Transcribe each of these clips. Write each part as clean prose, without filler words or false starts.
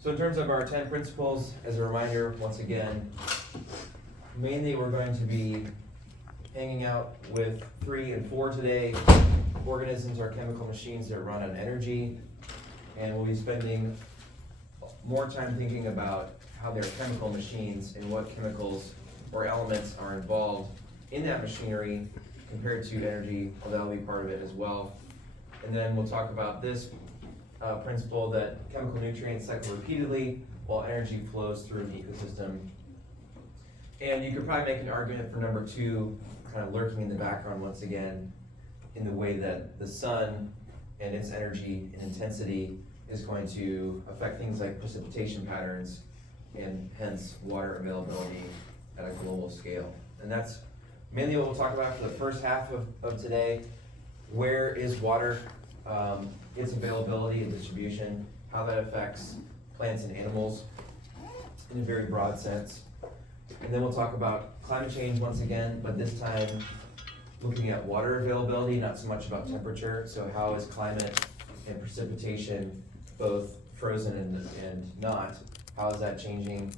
So in terms of our 10 principles, as a reminder, once again, mainly we're going to be hanging out with 3 and 4 today. Organisms are chemical machines that run on energy, and we'll be spending more time thinking about how they're chemical machines and what chemicals or elements are involved in that machinery compared to energy, although that'll be part of it as well. And then we'll talk about this principle that chemical nutrients cycle repeatedly while energy flows through an ecosystem. And you could probably make an argument for number 2, kind of lurking in the background once again, in the way that the sun and its energy and intensity is going to affect things like precipitation patterns and hence water availability at a global scale. And that's mainly what we'll talk about for the first half of today. Where is water, its availability and distribution, how that affects plants and animals in a very broad sense. And then we'll talk about climate change once again, but this time looking at water availability, not so much about temperature. So how is climate and precipitation, both frozen and not, how is that changing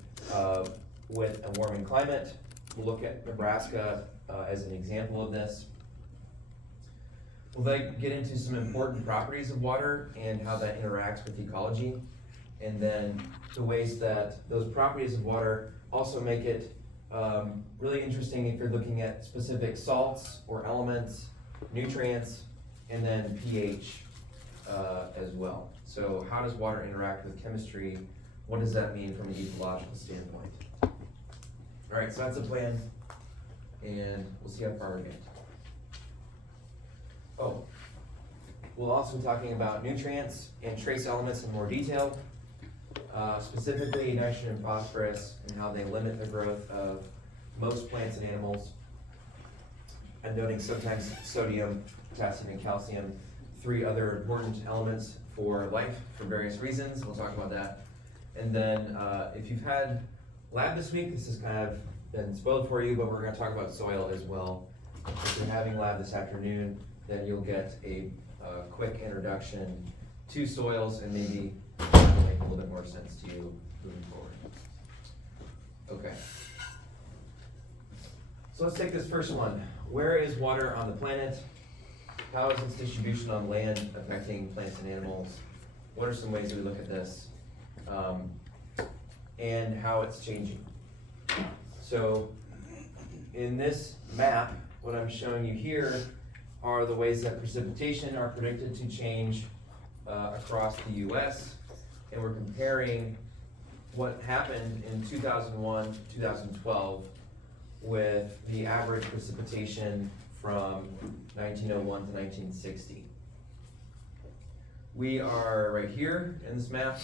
with a warming climate? We'll look at Nebraska as an example of this. We'll then get into some important properties of water and how that interacts with ecology, and then the ways that those properties of water also make it really interesting if you're looking at specific salts or elements, nutrients, and then pH as well. So how does water interact with chemistry? What does that mean from an ecological standpoint? All right, so that's the plan, and we'll see how far we get. Oh, we'll also be talking about nutrients and trace elements in more detail, specifically nitrogen and phosphorus and how they limit the growth of most plants and animals. And noting sometimes sodium, potassium, and calcium, 3 other important elements for life for various reasons. We'll talk about that. And then if you've had lab this week, this has kind of been spoiled for you, but we're going to talk about soil as well. If you're having lab this afternoon, then you'll get a quick introduction to soils and maybe make a little bit more sense to you moving forward. Okay. So let's take this first one. Where is water on the planet? How is its distribution on land affecting plants and animals? What are some ways that we look at this? And how it's changing. So in this map, what I'm showing you here are the ways that precipitation are predicted to change across the US, and we're comparing what happened in 2001 to 2012 with the average precipitation from 1901 to 1960. We are right here in this map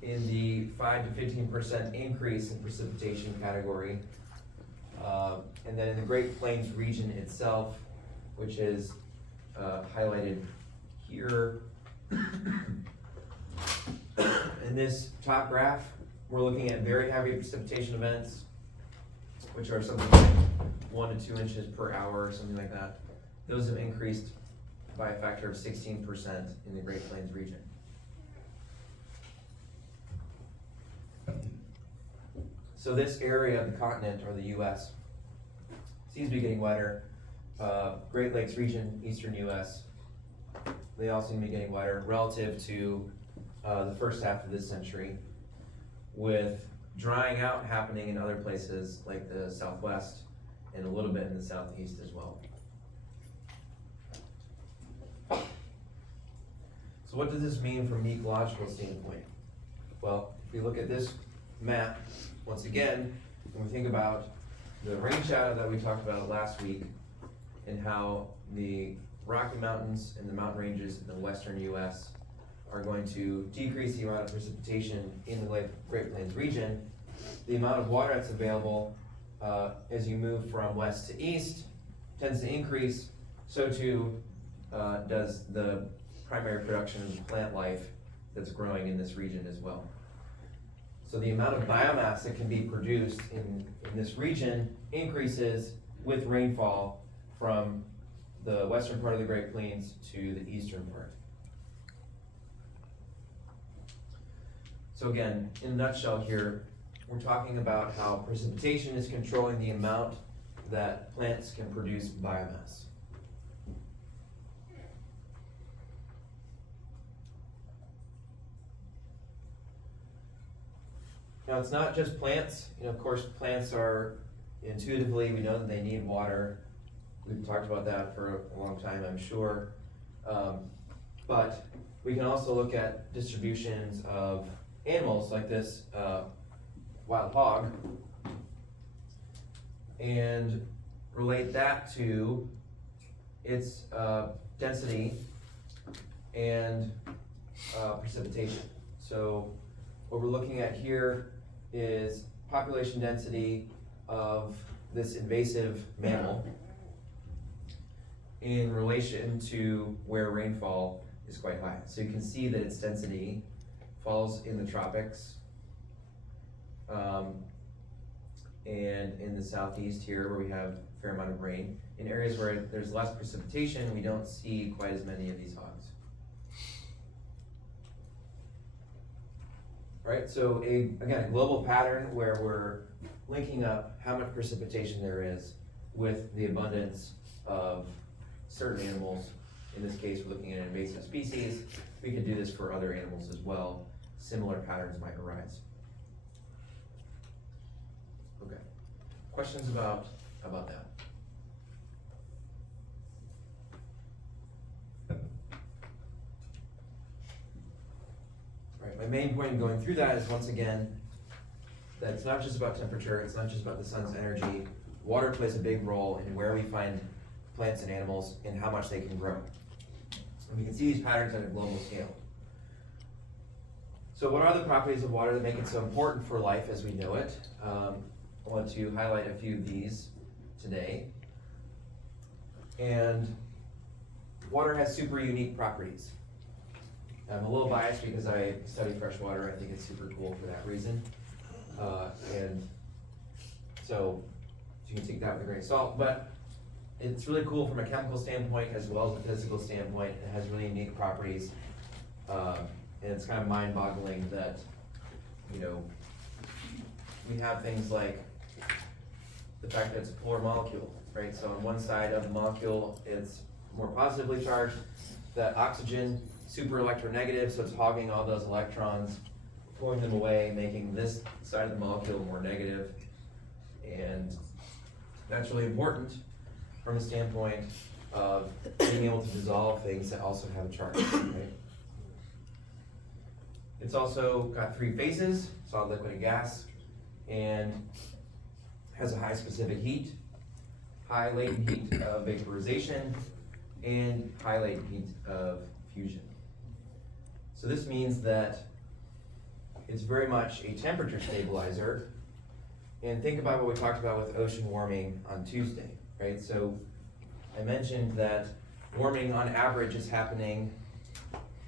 in the 5 to 15% increase in precipitation category, and then in the Great Plains region itself, which is highlighted here. In this top graph, we're looking at very heavy precipitation events, which are something like 1 to 2 inches per hour or something like that. Those have increased by a factor of 16% in the Great Plains region. So this area of the continent, or the US, seems to be getting wetter. Great Lakes region, eastern US, they all seem to be getting wetter relative to the first half of this century, with drying out happening in other places like the Southwest and a little bit in the Southeast as well. So what does this mean from an ecological standpoint? Well, if we look at this map, once again, when we think about the rain shadow that we talked about last week, and how the Rocky Mountains and the mountain ranges in the western US are going to decrease the amount of precipitation in the Great Plains region, the amount of water that's available as you move from west to east tends to increase. So too does the primary production of plant life that's growing in this region as well. So the amount of biomass that can be produced in this region increases with rainfall from the western part of the Great Plains to the eastern part. So again, in a nutshell here, we're talking about how precipitation is controlling the amount that plants can produce biomass. Now, it's not just plants. Of course, plants are intuitively, we know that they need water. We've talked about that for a long time, I'm sure. But we can also look at distributions of animals like this wild hog and relate that to its density and precipitation. So what we're looking at here is population density of this invasive mammal in relation to where rainfall is quite high. So you can see that its density falls in the tropics and in the southeast here where we have a fair amount of rain. In areas where there's less precipitation, we don't see quite as many of these hogs. Right, so again, a global pattern where we're linking up how much precipitation there is with the abundance of certain animals. In this case, we're looking at an invasive species. We could do this for other animals as well. Similar patterns might arise. Okay, questions about that? My main point in going through that is, once again, that it's not just about temperature, it's not just about the sun's energy. Water plays a big role in where we find plants and animals and how much they can grow. And we can see these patterns at a global scale. So what are the properties of water that make it so important for life as we know it? I want to highlight a few of these today. And water has super unique properties. I'm a little biased because I study freshwater. I think it's super cool for that reason. And so you can take that with a grain of salt, but it's really cool from a chemical standpoint as well as a physical standpoint. It has really unique properties. And it's kind of mind-boggling that, we have things like the fact that it's a polar molecule, right? So on one side of the molecule, it's more positively charged. That oxygen, super electronegative, so it's hogging all those electrons, pulling them away, making this side of the molecule more negative. And that's really important from a standpoint of being able to dissolve things that also have a charge, right? It's also got three phases, solid, liquid, and gas, and has a high specific heat, high latent heat of vaporization, and high latent heat of fusion. So this means that it's very much a temperature stabilizer. And think about what we talked about with ocean warming on Tuesday, right? So I mentioned that warming on average is happening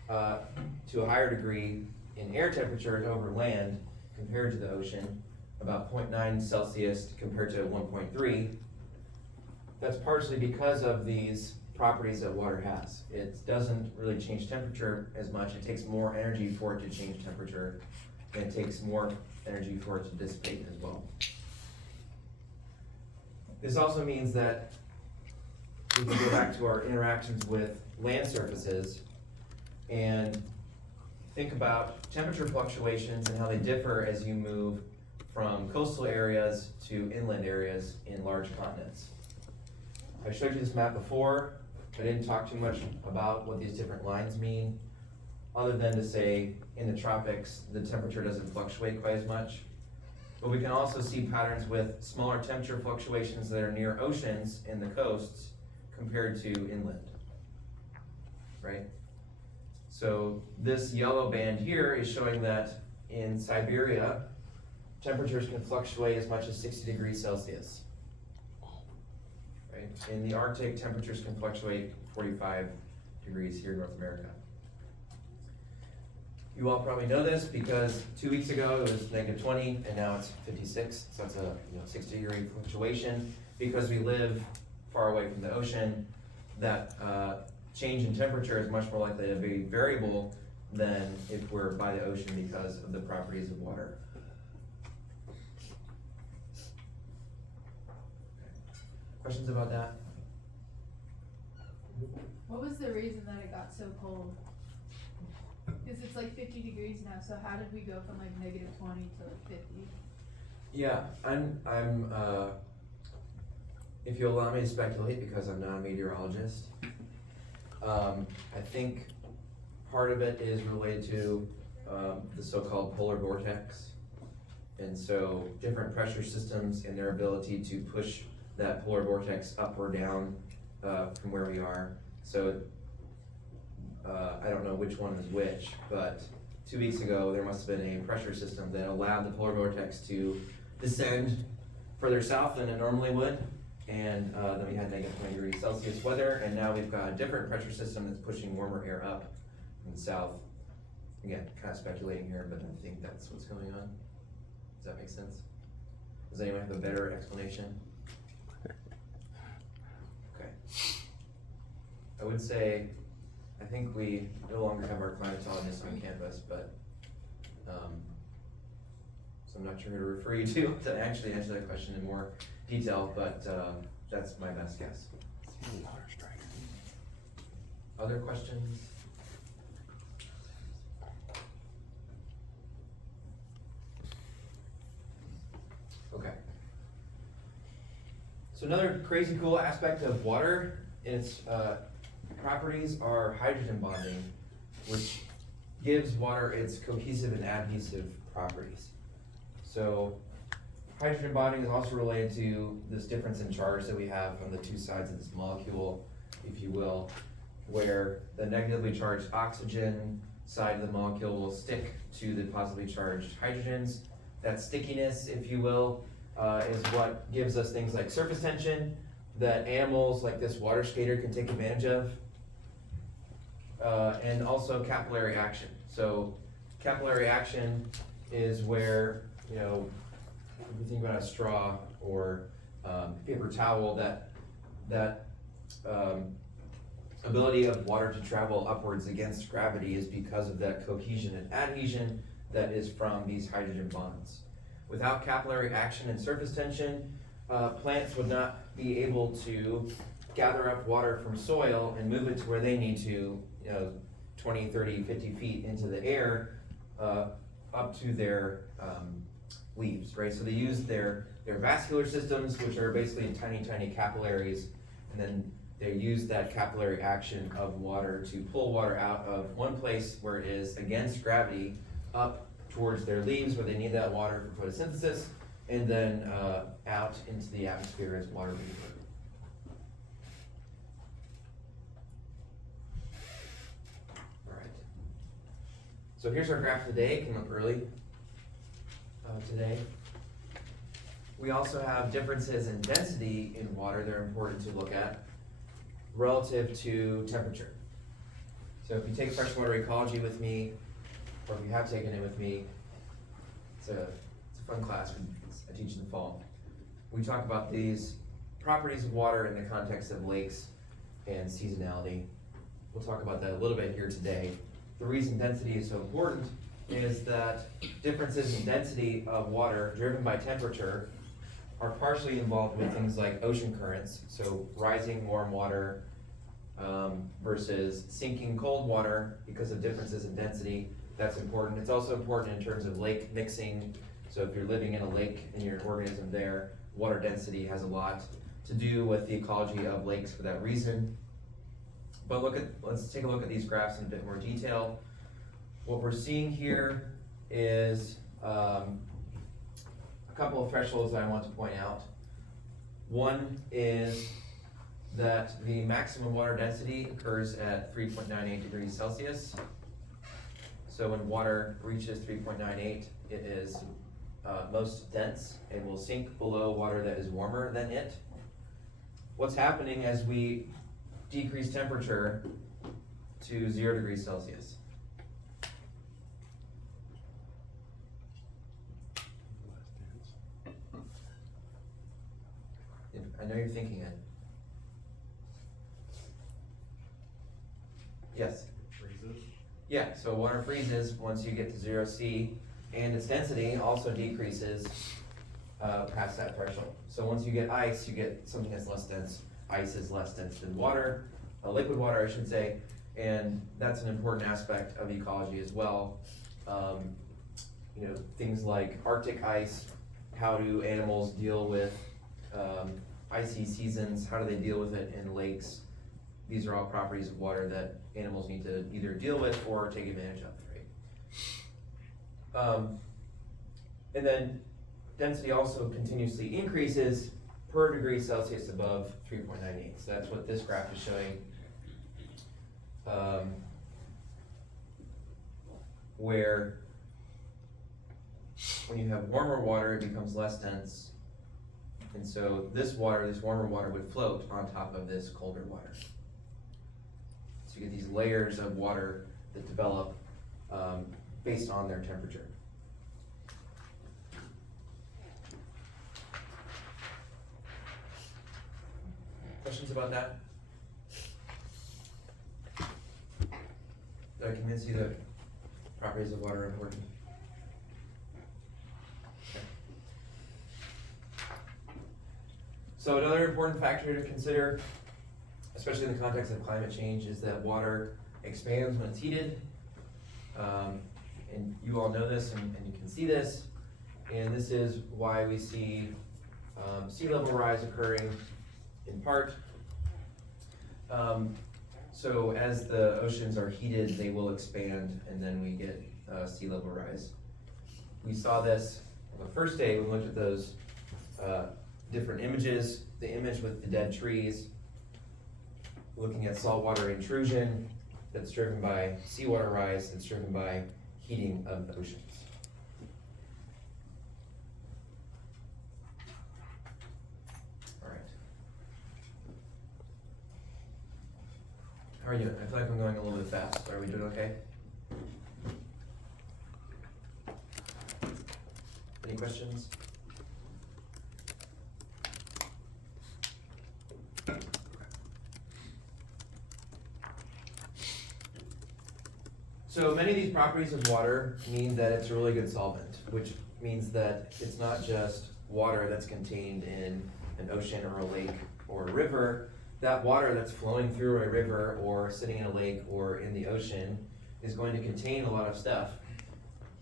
to a higher degree in air temperature over land compared to the ocean, about 0.9 Celsius compared to 1.3. That's partially because of these properties that water has. It doesn't really change temperature as much. It takes more energy for it to change temperature, and it takes more energy for it to dissipate as well. This also means that we can go back to our interactions with land surfaces and think about temperature fluctuations and how they differ as you move from coastal areas to inland areas in large continents. I showed you this map before. I didn't talk too much about what these different lines mean, other than to say in the tropics, the temperature doesn't fluctuate quite as much. But we can also see patterns with smaller temperature fluctuations that are near oceans in the coasts compared to inland, right? So this yellow band here is showing that in Siberia, temperatures can fluctuate as much as 60 degrees Celsius. Right? In the Arctic, temperatures can fluctuate 45 degrees here in North America. You all probably know this because 2 weeks ago it was -20 and now it's 56, so that's a 60-degree fluctuation. Because we live far away from the ocean, that change in temperature is much more likely to be variable than if we're by the ocean because of the properties of water. Questions about that? What was the reason that it got so cold? Cause it's like 50 degrees now, so how did we go from like -20 to like 50? Yeah, if you'll allow me to speculate, because I'm not a meteorologist, I think part of it is related to the so-called polar vortex. And so different pressure systems and their ability to push that polar vortex up or down from where we are. So I don't know which one is which, but 2 weeks ago there must have been a pressure system that allowed the polar vortex to descend further south than it normally would. And then we had -20 degrees Celsius weather, and now we've got a different pressure system that's pushing warmer air up from the south. Again, kind of speculating here, but I think that's what's going on. Does that make sense? Does anyone have a better explanation? Okay. I would say, I think we no longer have our climatologist on campus, but, so I'm not sure who to refer you to actually answer that question in more detail, but, that's my best guess. Other questions? Okay. So another crazy cool aspect of water, its properties are hydrogen bonding, which gives water its cohesive and adhesive properties. So hydrogen bonding is also related to this difference in charge that we have on the two sides of this molecule, if you will, where the negatively charged oxygen side of the molecule will stick to the positively charged hydrogens. That stickiness, if you will, is what gives us things like surface tension that animals like this water skater can take advantage of, and also capillary action. So capillary action is where, you know, if you think about a straw or paper towel, that ability of water to travel upwards against gravity is because of that cohesion and adhesion that is from these hydrogen bonds. Without capillary action and surface tension, plants would not be able to gather up water from soil and move it to where they need to, 20, 30, 50 feet into the air, up to their leaves, right? So they use their vascular systems, which are basically tiny, tiny capillaries, and then they use that capillary action of water to pull water out of one place where it is against gravity up towards their leaves where they need that water for photosynthesis, and then out into the atmosphere as water vapor. All right. So here's our graph today. It came up early today. We also have differences in density in water that are important to look at relative to temperature. So if you take freshwater ecology with me, or if you have taken it with me, it's a fun class I teach in the fall. We talk about these properties of water in the context of lakes and seasonality. We'll talk about that a little bit here today. The reason density is so important is that differences in density of water driven by temperature are partially involved with things like ocean currents, so rising warm water versus sinking cold water because of differences in density. That's important. It's also important in terms of lake mixing. So if you're living in a lake and you're an organism there, water density has a lot to do with the ecology of lakes for that reason. But let's take a look at these graphs in a bit more detail. What we're seeing here is a couple of thresholds that I want to point out. One is that the maximum water density occurs at 3.98 degrees Celsius. So when water reaches 3.98, it is most dense and will sink below water that is warmer than it. What's happening as we decrease temperature to 0 degrees Celsius? I know you're thinking it. Yes? Freezes? Yeah, so water freezes once you get to 0C, and its density also decreases past that threshold. So once you get ice, you get something that's less dense. Ice is less dense than water, liquid water, I should say, and that's an important aspect of ecology as well. You know, things like Arctic ice, how do animals deal with icy seasons, how do they deal with it in lakes? These are all properties of water that animals need to either deal with or take advantage of, right? And then density also continuously increases per degree Celsius above 3.98. So that's what this graph is showing. Where when you have warmer water, it becomes less dense. And so this water, this warmer water, would float on top of this colder water. So you get these layers of water that develop based on their temperature. Questions about that? Did I convince you that properties of water are important? Okay. So another important factor to consider, especially in the context of climate change, is that water expands when it's heated. And you all know this and you can see this. And this is why we see sea level rise occurring in part. So as the oceans are heated, they will expand and then we get sea level rise. We saw this on the first day when we looked at those different images, the image with the dead trees, looking at saltwater intrusion that's driven by seawater rise, that's driven by heating of the oceans. All right. How are you doing? I feel like I'm going a little bit fast. Are we doing okay? Any questions? So many of these properties of water mean that it's a really good solvent, which means that it's not just water that's contained in an ocean or a lake or a river. That water that's flowing through a river or sitting in a lake or in the ocean is going to contain a lot of stuff.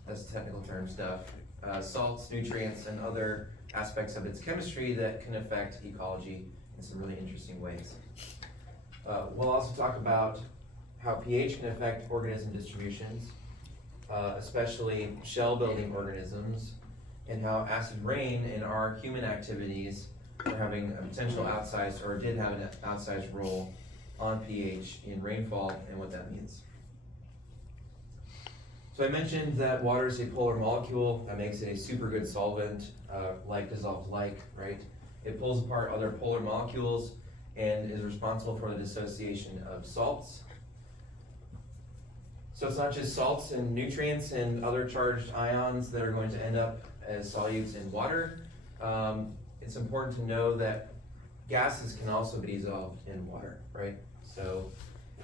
That's technical term stuff. Salts, nutrients, and other aspects of its chemistry that can affect ecology in some really interesting ways. We'll also talk about how pH can affect organism distributions, especially shell-building organisms, and how acid rain and our human activities are having a potential outsized, or did have an outsized role on pH in rainfall and what that means. So I mentioned that water is a polar molecule. That makes it a super good solvent, like dissolves like, right? It pulls apart other polar molecules and is responsible for the dissociation of salts. So it's not just salts and nutrients and other charged ions that are going to end up as solutes in water. It's important to know that gases can also be dissolved in water, right? So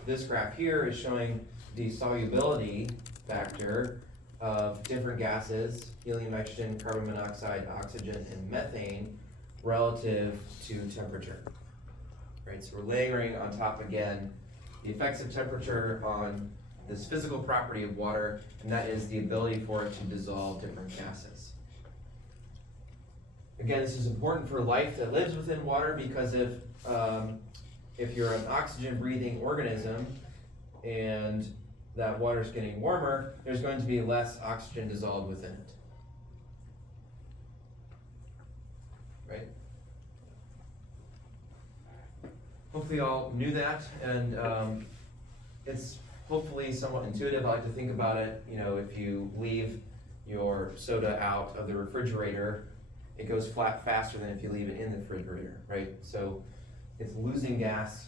this graph here is showing the solubility factor of different gases, helium, nitrogen, carbon monoxide, oxygen, and methane, relative to temperature, right? So we're layering on top again the effects of temperature on this physical property of water, and that is the ability for it to dissolve different gases. Again, this is important for life that lives within water, because if you're an oxygen-breathing organism and that water is getting warmer, there's going to be less oxygen dissolved within it. Right? Hopefully you all knew that, and it's hopefully somewhat intuitive. I like to think about it, you know, if you leave your soda out of the refrigerator, it goes flat faster than if you leave it in the refrigerator, right? So it's losing gas,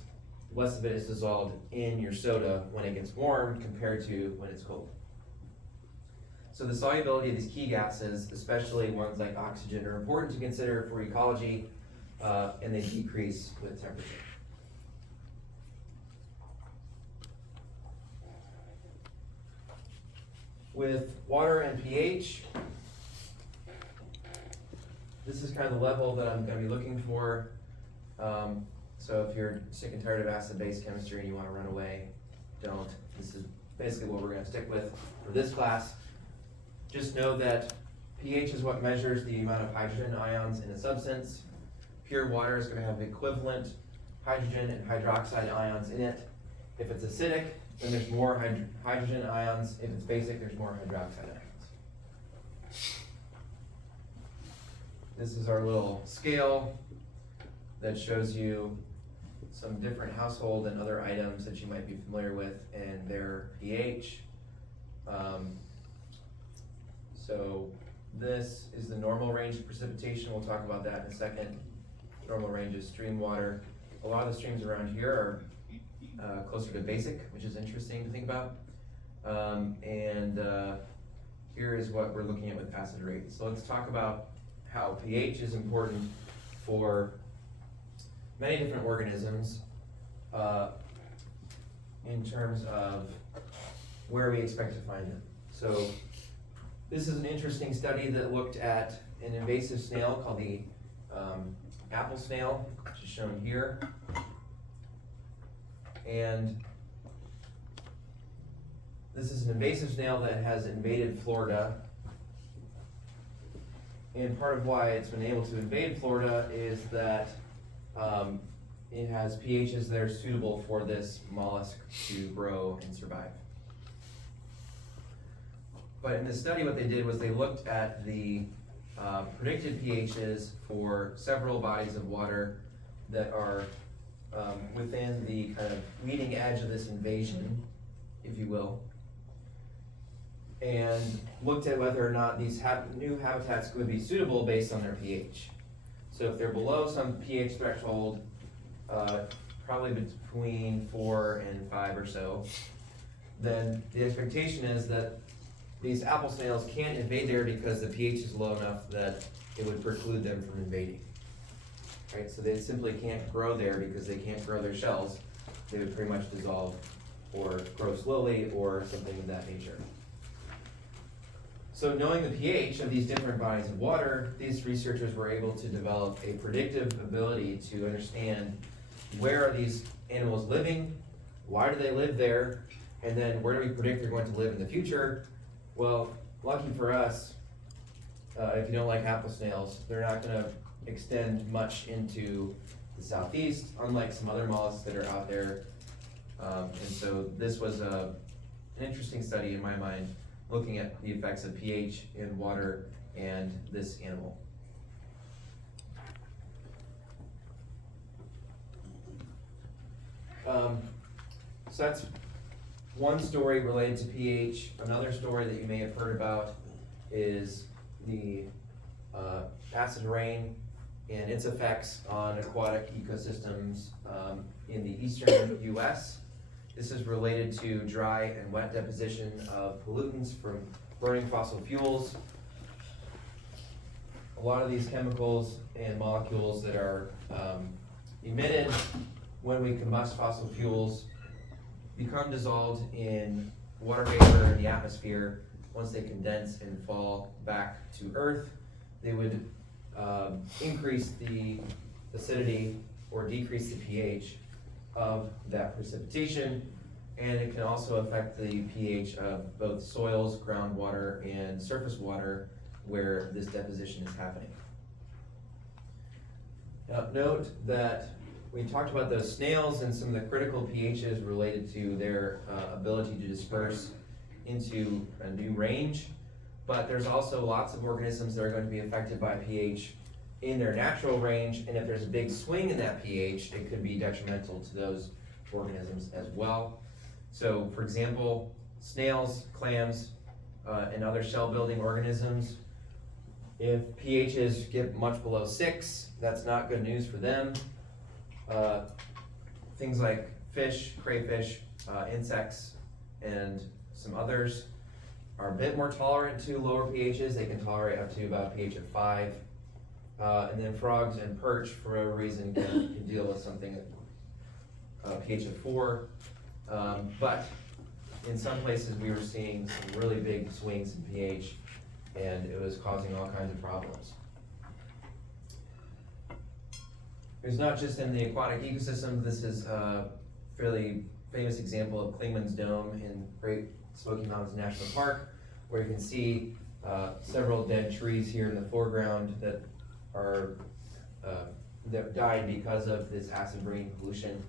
less of it is dissolved in your soda when it gets warm compared to when it's cold. So the solubility of these key gases, especially ones like oxygen, are important to consider for ecology, and they decrease with temperature. with water and pH, this is kind of the level that I'm gonna be looking for. So if you're sick and tired of acid-base chemistry and you wanna run away, don't. This is basically what we're gonna stick with for this class. Just know that pH is what measures the amount of hydrogen ions in a substance. Pure water is gonna have equivalent hydrogen and hydroxide ions in it. If it's acidic, then there's more hydrogen ions. If it's basic, there's more hydroxide ions. This is our little scale that shows you some different household and other items that you might be familiar with and their pH. So this is the normal range of precipitation. We'll talk about that in a second. Normal range is stream water. A lot of the streams around here are closer to basic, which is interesting to think about. Here is what we're looking at with acid rate. So let's talk about how pH is important for many different organisms in terms of where we expect to find them. So this is an interesting study that looked at an invasive snail called the apple snail, which is shown here. And this is an invasive snail that has invaded Florida. And part of why it's been able to invade Florida is that it has pHs that are suitable for this mollusk to grow and survive. But in this study, what they did was they looked at the predicted pHs for several bodies of water that are within the kind of leading edge of this invasion, if you will, and looked at whether or not these new habitats would be suitable based on their pH. So if they're below some pH threshold, probably between 4 and 5 or so, then the expectation is that these apple snails can't invade there because the pH is low enough that it would preclude them from invading. Right, so they simply can't grow there because they can't grow their shells. They would pretty much dissolve or grow slowly or something of that nature. So knowing the pH of these different bodies of water, these researchers were able to develop a predictive ability to understand where are these animals living, why do they live there, and then where do we predict they're going to live in the future. Well, lucky for us, if you don't like apple snails, they're not going to extend much into the southeast, unlike some other mollusks that are out there. And so this was an interesting study in my mind, looking at the effects of pH in water and this animal. So that's one story related to pH. Another story that you may have heard about is the acid rain and its effects on aquatic ecosystems in the eastern US. This is related to dry and wet deposition of pollutants from burning fossil fuels. A lot of these chemicals and molecules that are emitted when we combust fossil fuels become dissolved in water vapor in the atmosphere. Once they condense and fall back to Earth, they would increase the acidity or decrease the pH of that precipitation, and it can also affect the pH of both soils, groundwater, and surface water where this deposition is happening. Now, note that we talked about those snails and some of the critical pHs related to their ability to disperse into a new range, but there's also lots of organisms that are going to be affected by pH in their natural range, and if there's a big swing in that pH, it could be detrimental to those organisms as well. So, for example, snails, clams, and other shell-building organisms, if pHs get much below 6, that's not good news for them. Things like fish, crayfish, insects, and some others are a bit more tolerant to lower pHs. They can tolerate up to about a pH of 5. And then frogs and perch, for whatever reason, can deal with something at pH of 4. But in some places we were seeing some really big swings in pH, and it was causing all kinds of problems. It's not just in the aquatic ecosystem. This is a fairly famous example of Klingman's Dome in Great Smoky Mountains National Park, where you can see several dead trees here in the foreground that are that died because of this acid rain pollution.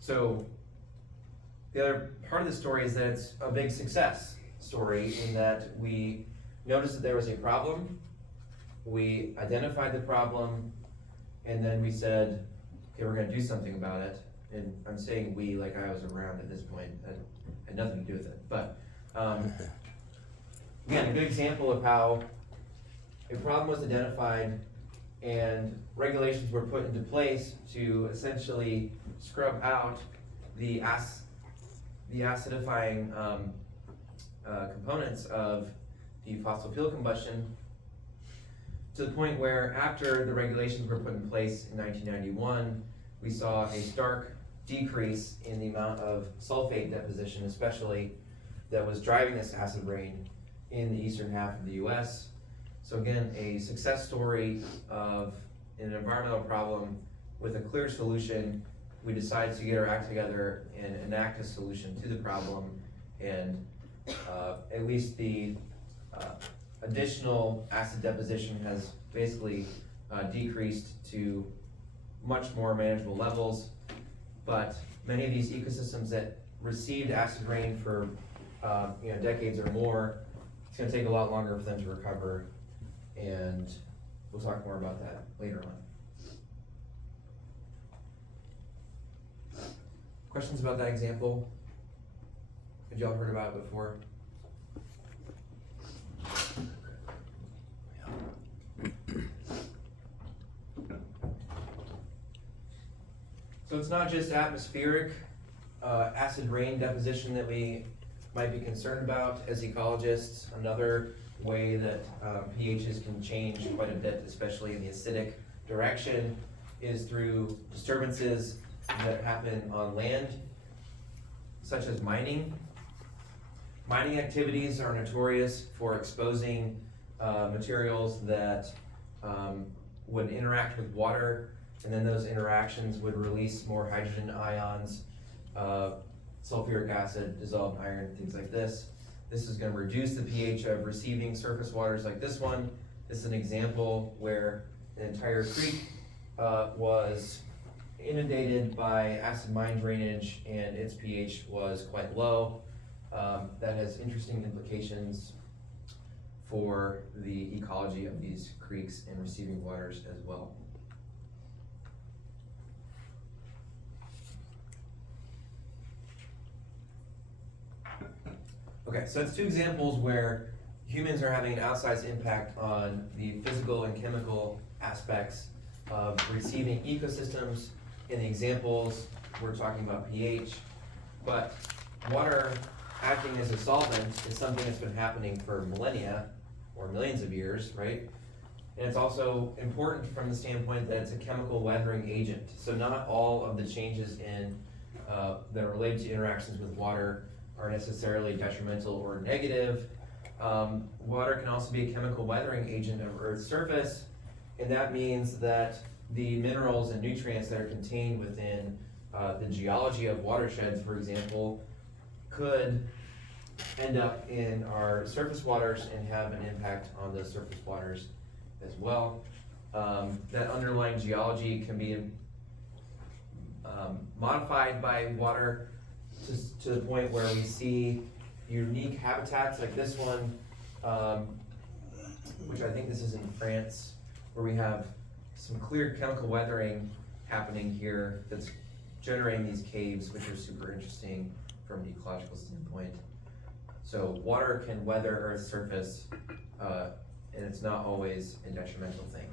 So the other part of the story is that it's a big success story in that we noticed that there was a problem, we identified the problem, and then we said, okay, we're gonna do something about it. And I'm saying we like I was around at this point, had nothing to do with it. But again, a good example of how a problem was identified and regulations were put into place to essentially scrub out the acidifying components of the fossil fuel combustion, to the point where after the regulations were put in place in 1991, we saw a stark decrease in the amount of sulfate deposition, especially that was driving this acid rain in the eastern half of the US. So again, a success story of an environmental problem with a clear solution. We decided to get our act together and enact a solution to the problem, and at least the additional acid deposition has basically decreased to much more manageable levels. But many of these ecosystems that received acid rain for decades or more, it's going to take a lot longer for them to recover, and we'll talk more about that later on. Questions about that example? Had y'all heard about it before? So it's not just atmospheric acid rain deposition that we might be concerned about as ecologists. Another way that pHs can change quite a bit, especially in the acidic direction, is through disturbances that happen on land, such as mining. Mining activities are notorious for exposing materials that would interact with water, and then those interactions would release more hydrogen ions, sulfuric acid, dissolved iron, things like this. This is going to reduce the pH of receiving surface waters like this one. This is an example where an entire creek was inundated by acid mine drainage, and its pH was quite low. That has interesting implications for the ecology of these creeks and receiving waters as well. Okay, so it's two examples where humans are having an outsized impact on the physical and chemical aspects of receiving ecosystems. In the examples, we're talking about pH, but water acting as a solvent is something that's been happening for millennia or millions of years, right? And it's also important from the standpoint that it's a chemical weathering agent. So not all of the changes in that are related to interactions with water are necessarily detrimental or negative. Water can also be a chemical weathering agent of Earth's surface, and that means that the minerals and nutrients that are contained within the geology of watersheds, for example, could end up in our surface waters and have an impact on those surface waters as well. That underlying geology can be modified by water to the point where we see unique habitats like this one, which I think this is in France, where we have some clear chemical weathering happening here that's generating these caves, which are super interesting from an ecological standpoint. So water can weather Earth's surface, and it's not always a detrimental thing.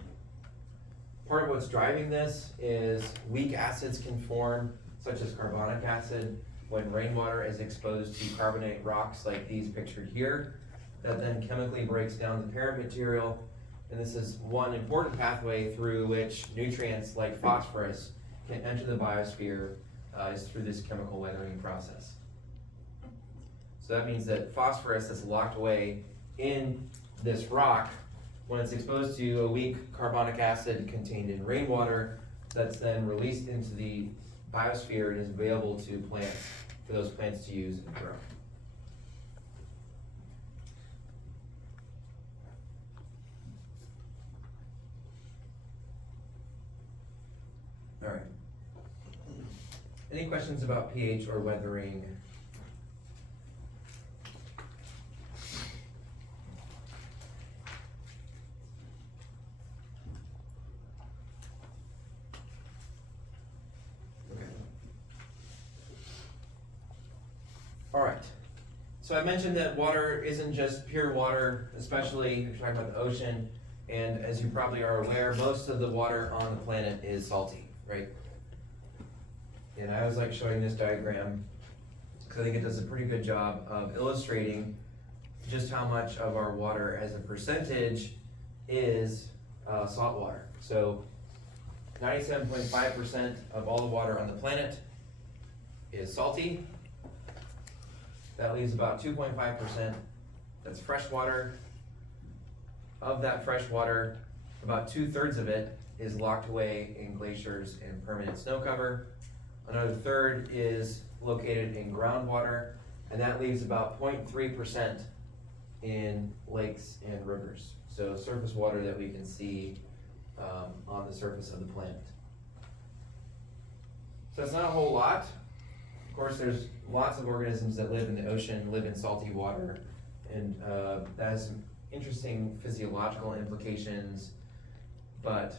Part of what's driving this is weak acids can form, such as carbonic acid, when rainwater is exposed to carbonate rocks like these pictured here, that then chemically breaks down the parent material. And this is one important pathway through which nutrients like phosphorus can enter the biosphere, is through this chemical weathering process. So that means that phosphorus that's locked away in this rock, when it's exposed to a weak carbonic acid contained in rainwater, that's then released into the biosphere and is available to plants, for those plants to use and grow. All right. Any questions about pH or weathering? Okay. All right. So I mentioned that water isn't just pure water, especially if you're talking about the ocean. And as you probably are aware, most of the water on the planet is salty, right? And I always like showing this diagram because I think it does a pretty good job of illustrating just how much of our water as a percentage is salt water. So 97.5% of all the water on the planet is salty. That leaves about 2.5% that's fresh water. Of that fresh water, about 2/3 of it is locked away in glaciers and permanent snow cover. Another third is located in groundwater, and that leaves about 0.3% in lakes and rivers. So surface water that we can see on the surface of the planet. So it's not a whole lot. Of course, there's lots of organisms that live in the ocean, live in salty water, and that has some interesting physiological implications, but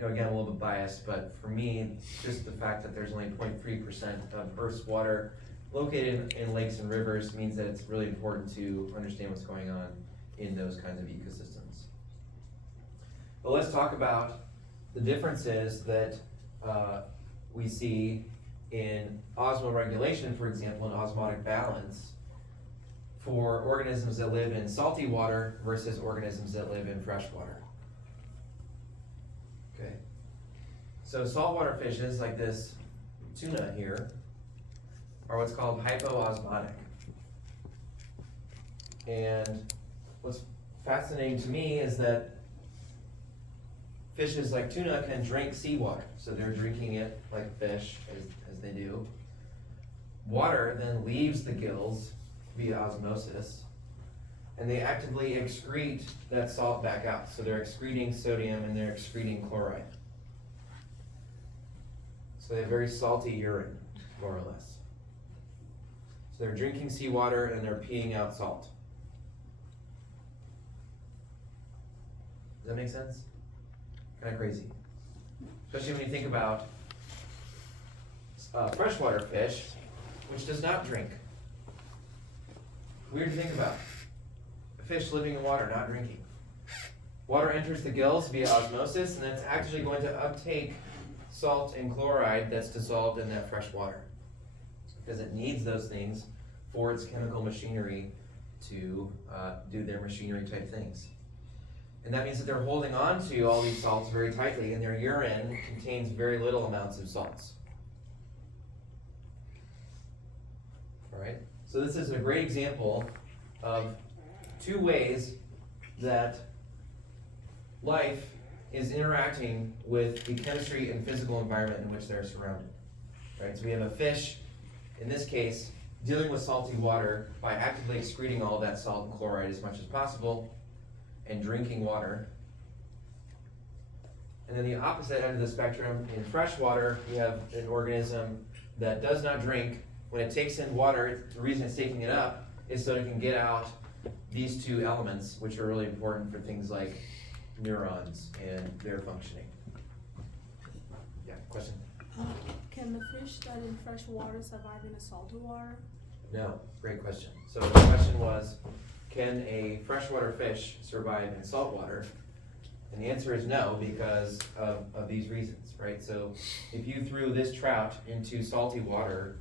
again, a little bit biased, but for me, just the fact that there's only 0.3% of Earth's water located in lakes and rivers means that it's really important to understand what's going on in those kinds of ecosystems. But let's talk about the differences that we see in osmoregulation, for example, and osmotic balance for organisms that live in salty water versus organisms that live in fresh water. Okay, so saltwater fishes like this tuna here are what's called hypoosmotic. And what's fascinating to me is that fishes like tuna can drink seawater, so they're drinking it like fish, as they do. Water then leaves the gills via osmosis, and they actively excrete that salt back out. So they're excreting sodium and they're excreting chloride. So they have very salty urine, more or less. So they're drinking seawater and they're peeing out salt. Does that make sense? Kind of crazy. Especially when you think about freshwater fish, which does not drink. Weird to think about. A fish living in water, not drinking. Water enters the gills via osmosis, and it's actually going to uptake salt and chloride that's dissolved in that fresh water, because it needs those things for its chemical machinery to do their machinery type things. And that means that they're holding on to all these salts very tightly, and their urine contains very little amounts of salts. All right? So this is a great example of two ways that life is interacting with the chemistry and physical environment in which they're surrounded. Right? So we have a fish, in this case, dealing with salty water by actively excreting all of that salt and chloride as much as possible and drinking water. And then the opposite end of the spectrum, in fresh water, we have an organism that does not drink. When it takes in water, the reason it's taking it up is so it can get out these two elements, which are really important for things like neurons and their functioning. Yeah, question? Can the fish that in fresh water survive in a salty water? No, great question. So the question was, can a freshwater fish survive in salt water? And the answer is no, because of these reasons, right? So if you threw this trout into salty water,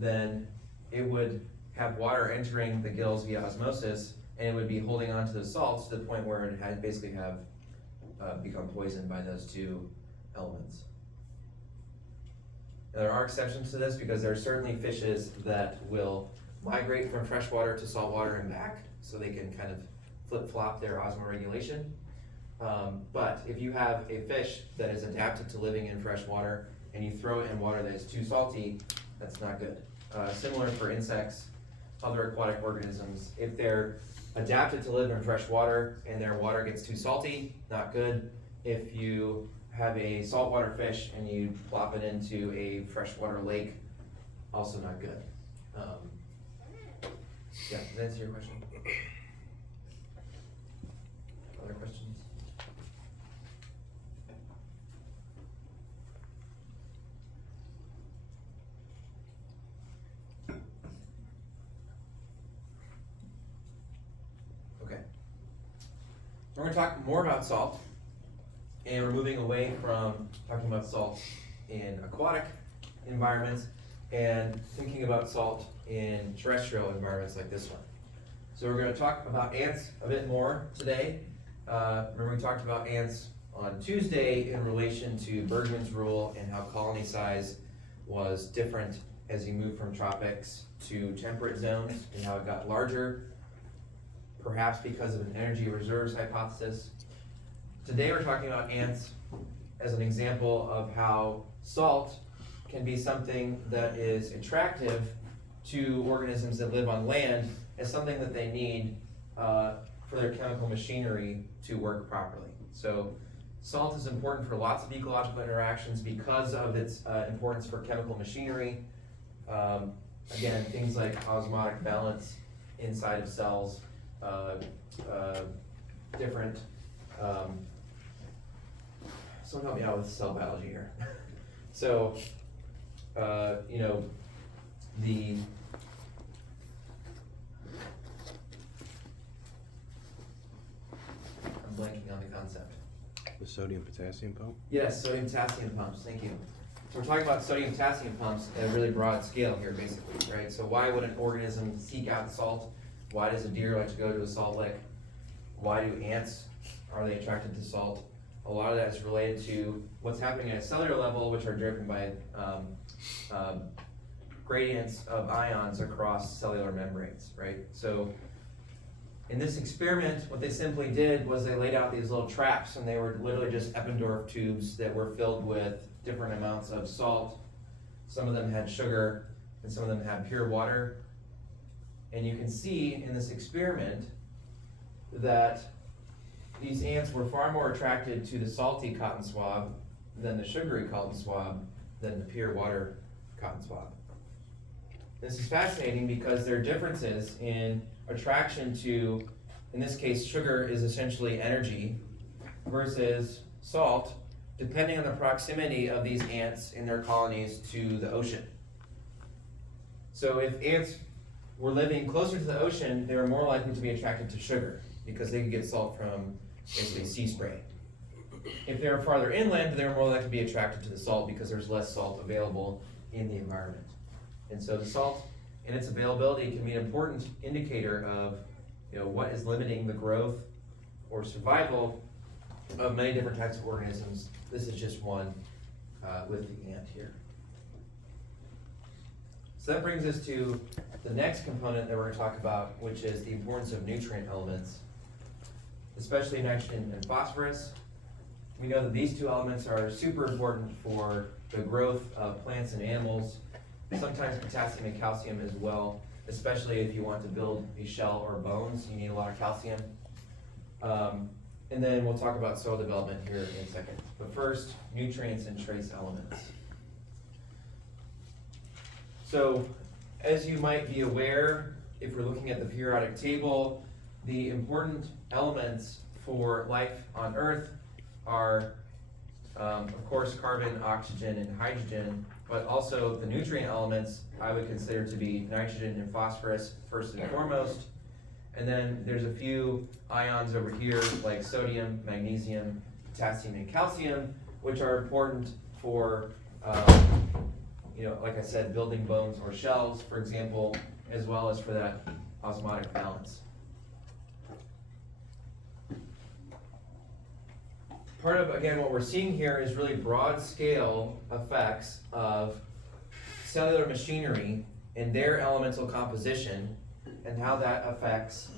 then it would have water entering the gills via osmosis, and it would be holding on to the salts to the point where it had basically have become poisoned by those two elements. Now, there are exceptions to this because there are certainly fishes that will migrate from freshwater to saltwater and back, so they can kind of flip-flop their osmoregulation. But if you have a fish that is adapted to living in fresh water and you throw it in water that is too salty, that's not good. Similar for insects, other aquatic organisms, if they're adapted to live in fresh water and their water gets too salty, not good. If you have a saltwater fish and you plop it into a freshwater lake, also not good. Yeah, does that answer your question? Other questions? Okay. We're going to talk more about salt, and we're moving away from talking about salt in aquatic environments and thinking about salt in terrestrial environments like this one. So we're going to talk about ants a bit more today. Remember we talked about ants on Tuesday in relation to Bergman's rule and how colony size was different as you move from tropics to temperate zones and how it got larger, perhaps because of an energy reserves hypothesis. Today we're talking about ants as an example of how salt can be something that is attractive to organisms that live on land as something that they need for their chemical machinery to work properly. So salt is important for lots of ecological interactions because of its importance for chemical machinery. Again, things like osmotic balance inside of cells, different, someone help me out with cell biology here. So, you know, I'm blanking on the concept. The sodium potassium pump? Yes, sodium potassium pumps, thank you. So we're talking about sodium potassium pumps at a really broad scale here basically, right? So why would an organism seek out salt? Why does a deer like to go to a salt lick? Why do ants, are they attracted to salt? A lot of that is related to what's happening at a cellular level, which are driven by gradients of ions across cellular membranes, right? So in this experiment, what they simply did was they laid out these little traps, and they were literally just Eppendorf tubes that were filled with different amounts of salt. Some of them had sugar, and some of them had pure water. And you can see in this experiment that these ants were far more attracted to the salty cotton swab than the sugary cotton swab than the pure water cotton swab. This is fascinating because there are differences in attraction to, in this case, sugar is essentially energy versus salt, depending on the proximity of these ants in their colonies to the ocean. So if ants were living closer to the ocean, they were more likely to be attracted to sugar because they could get salt from basically sea spray. If they were farther inland, they were more likely to be attracted to the salt because there's less salt available in the environment. And so the salt and its availability can be an important indicator of, you know, what is limiting the growth or survival of many different types of organisms. This is just one with the ant here. So that brings us to the next component that we're going to talk about, which is the importance of nutrient elements, especially nitrogen and phosphorus. We know that these two elements are super important for the growth of plants and animals, sometimes potassium and calcium as well, especially if you want to build a shell or bones, you need a lot of calcium. And then we'll talk about soil development here in a second. But first, nutrients and trace elements. So, as you might be aware, if we're looking at the periodic table, the important elements for life on Earth are, of course, carbon, oxygen, and hydrogen, but also the nutrient elements I would consider to be nitrogen and phosphorus first and foremost. And then there's a few ions over here like sodium, magnesium, potassium, and calcium, which are important for, you know, like I said, building bones or shells, for example, as well as for that osmotic balance. Part of, again, what we're seeing here is really broad scale effects of cellular machinery and their elemental composition and how that affects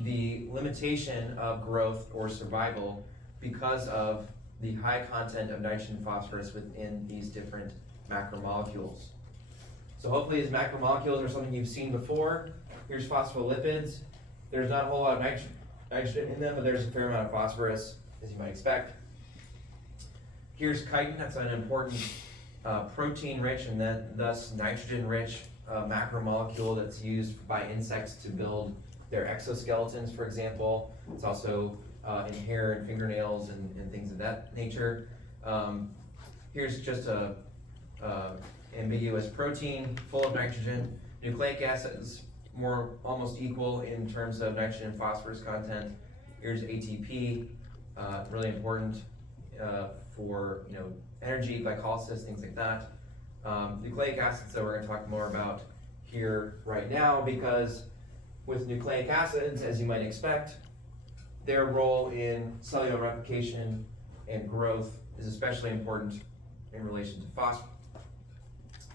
the limitation of growth or survival because of the high content of nitrogen and phosphorus within these different macromolecules. So hopefully these macromolecules are something you've seen before. Here's phospholipids. There's not a whole lot of nitrogen in them, but there's a fair amount of phosphorus, as you might expect. Here's chitin. That's an important protein-rich and then thus nitrogen-rich macromolecule that's used by insects to build their exoskeletons, for example. It's also in hair and fingernails and things of that nature. Here's just a ambiguous protein full of nitrogen. Nucleic acids, more almost equal in terms of nitrogen and phosphorus content. Here's ATP, really important for energy, glycolysis, things like that. Nucleic acids that we're going to talk more about here right now, because with nucleic acids, as you might expect, their role in cellular replication and growth is especially important in relation to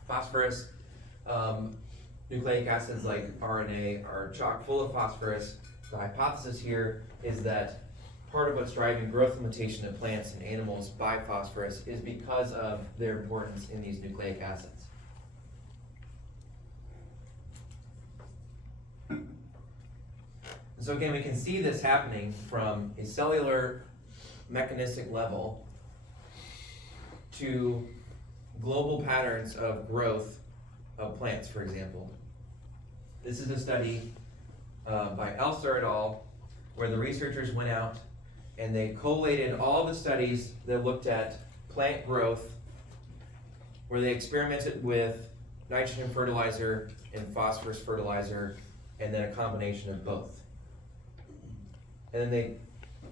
phosphorus. Nucleic acids like RNA are chock full of phosphorus. The hypothesis here is that part of what's driving growth limitation of plants and animals by phosphorus is because of their importance in these nucleic acids. So again, we can see this happening from a cellular mechanistic level to global patterns of growth of plants, for example. This is a study by Elster et al., where the researchers went out and they collated all the studies that looked at plant growth, where they experimented with nitrogen fertilizer and phosphorus fertilizer, and then a combination of both. And then they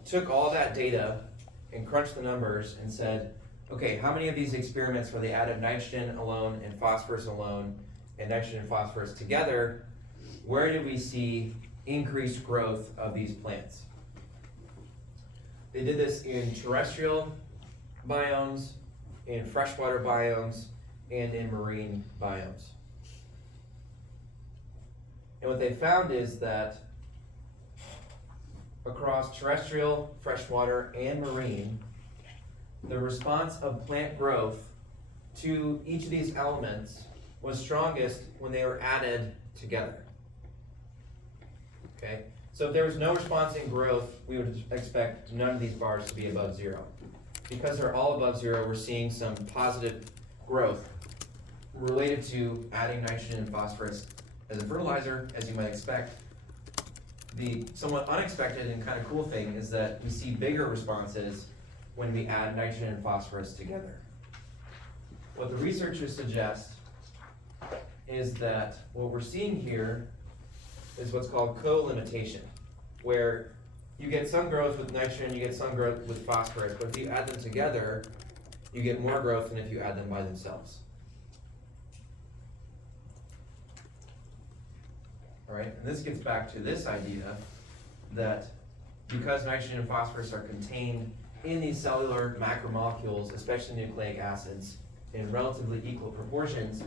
took all that data and crunched the numbers and said, okay, how many of these experiments where they added nitrogen alone and phosphorus alone and nitrogen and phosphorus together, where did we see increased growth of these plants? They did this in terrestrial biomes, in freshwater biomes, and in marine biomes. And what they found is that across terrestrial, freshwater, and marine, the response of plant growth to each of these elements was strongest when they were added together. Okay? So if there was no response in growth, we would expect none of these bars to be above zero. Because they're all above zero, we're seeing some positive growth related to adding nitrogen and phosphorus as a fertilizer, as you might expect. The somewhat unexpected and kind of cool thing is that we see bigger responses when we add nitrogen and phosphorus together. What the researchers suggest is that what we're seeing here is what's called co-limitation, where you get some growth with nitrogen, you get some growth with phosphorus, but if you add them together, you get more growth than if you add them by themselves. All right, and this gets back to this idea that because nitrogen and phosphorus are contained in these cellular macromolecules, especially nucleic acids, in relatively equal proportions,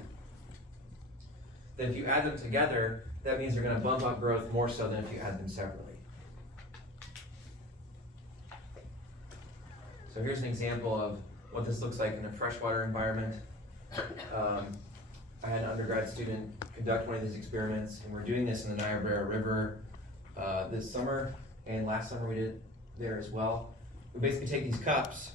that if you add them together, that means you're going to bump up growth more so than if you add them separately. So here's an example of what this looks like in a freshwater environment. I had an undergrad student conduct one of these experiments, and we're doing this in the Niobrara River this summer, and last summer we did it there as well. We basically take these cups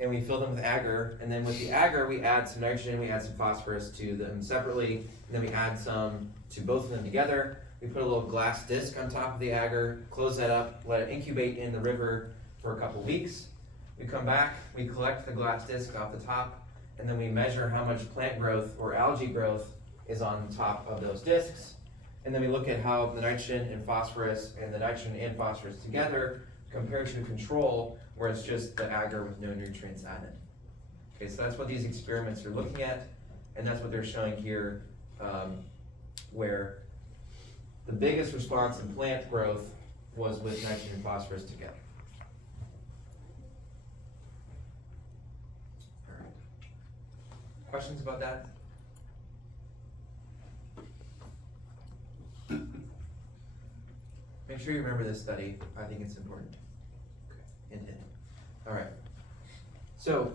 and we fill them with agar, and then with the agar we add some nitrogen, we add some phosphorus to them separately, and then we add some to both of them together. We put a little glass disc on top of the agar, close that up, let it incubate in the river for a couple weeks. We come back, we collect the glass disc off the top, and then we measure how much plant growth or algae growth is on top of those discs. And then we look at how the nitrogen and phosphorus and the nitrogen and phosphorus together compare to control, where it's just the agar with no nutrients added. Okay, so that's what these experiments are looking at, and that's what they're showing here, where the biggest response in plant growth was with nitrogen and phosphorus together. All right. Questions about that? Make sure you remember this study, I think it's important. Hint, hint. Alright. So,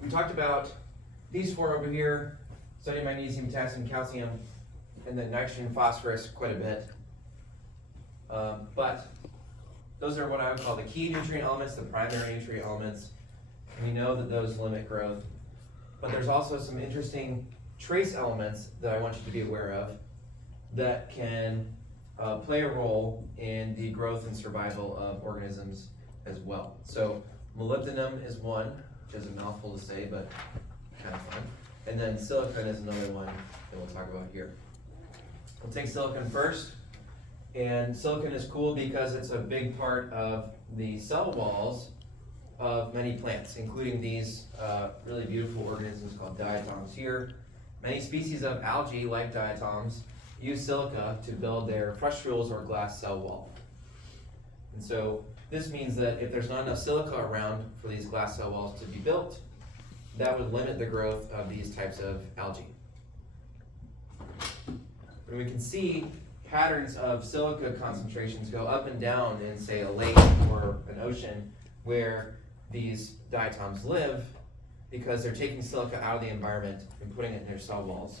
we talked about these four over here, sodium, magnesium, potassium, calcium, and then nitrogen, phosphorus quite a bit. But those are what I would call the key nutrient elements, the primary nutrient elements. We know that those limit growth. But there's also some interesting trace elements that I want you to be aware of that can play a role in the growth and survival of organisms as well. So molybdenum is one, which is a mouthful to say, but kind of fun. And then silicon is another one that we'll talk about here. We'll take silicon first. And silicon is cool because it's a big part of the cell walls of many plants, including these really beautiful organisms called diatoms here. Many species of algae, like diatoms, use silica to build their frustules or glass cell wall. And so this means that if there's not enough silica around for these glass cell walls to be built, that would limit the growth of these types of algae. And we can see patterns of silica concentrations go up and down in, say, a lake or an ocean where these diatoms live because they're taking silica out of the environment and putting it in their cell walls.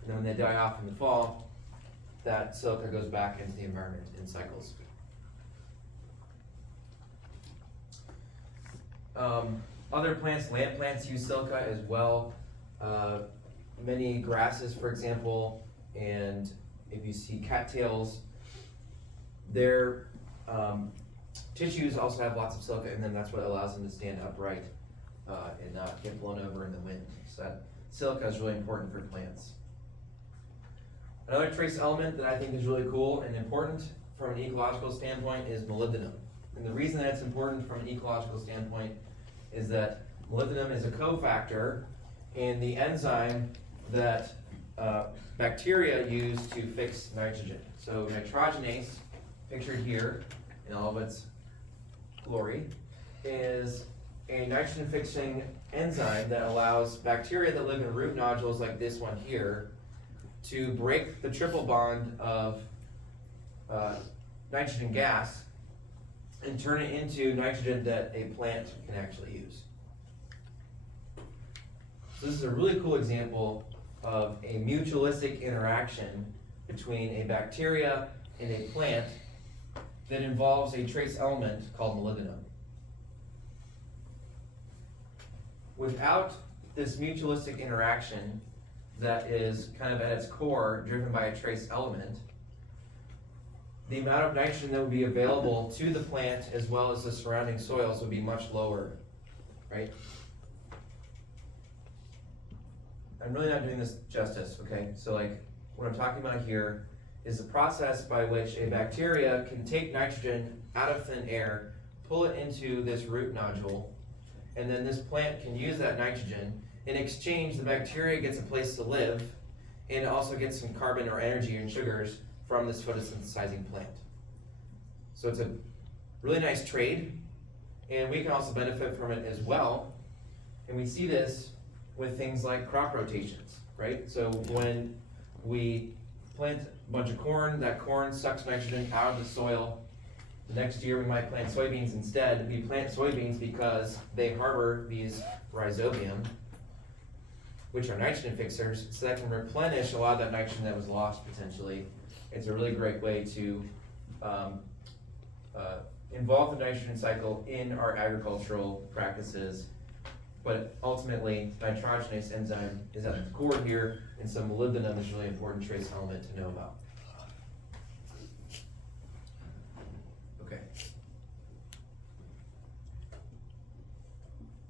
And then when they die off in the fall, that silica goes back into the environment in cycles. Other plants, land plants, use silica as well. Many grasses, for example, and if you see cattails, their tissues also have lots of silica in them. That's what allows them to stand upright and not get blown over in the wind. So that silica is really important for plants. Another trace element that I think is really cool and important from an ecological standpoint is molybdenum. And the reason that it's important from an ecological standpoint is that molybdenum is a cofactor in the enzyme that bacteria use to fix nitrogen. So nitrogenase, pictured here in all of its glory, is a nitrogen fixing enzyme that allows bacteria that live in root nodules like this one here to break the triple bond of nitrogen gas and turn it into nitrogen that a plant can actually use. So this is a really cool example of a mutualistic interaction between a bacteria and a plant that involves a trace element called molybdenum. Without this mutualistic interaction that is kind of at its core driven by a trace element, the amount of nitrogen that would be available to the plant as well as the surrounding soils would be much lower, right? I'm really not doing this justice, okay? So like, what I'm talking about here is the process by which a bacteria can take nitrogen out of thin air, pull it into this root nodule, and then this plant can use that nitrogen. In exchange, the bacteria gets a place to live, and it also gets some carbon or energy and sugars from this photosynthesizing plant. So it's a really nice trade, and we can also benefit from it as well. And we see this with things like crop rotations, right? So when we plant a bunch of corn, that corn sucks nitrogen out of the soil. The next year we might plant soybeans instead. We plant soybeans because they harbor these rhizobium, which are nitrogen fixers, so that can replenish a lot of that nitrogen that was lost potentially. It's a really great way to involve the nitrogen cycle in our agricultural practices. But ultimately, nitrogenase enzyme is at the core here, and so molybdenum is a really important trace element to know about. Okay.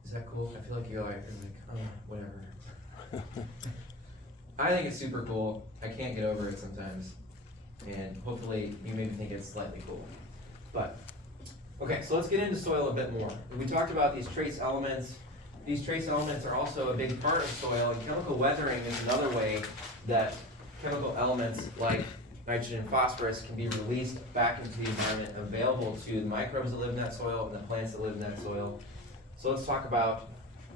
Is that cool? I feel like you're like, oh, whatever. I think it's super cool. I can't get over it sometimes. And hopefully you maybe think it's slightly cool. But, okay, so let's get into soil a bit more. We talked about these trace elements. These trace elements are also a big part of soil, and chemical weathering is another way that chemical elements like nitrogen and phosphorus can be released back into the environment, available to the microbes that live in that soil and the plants that live in that soil. So let's talk about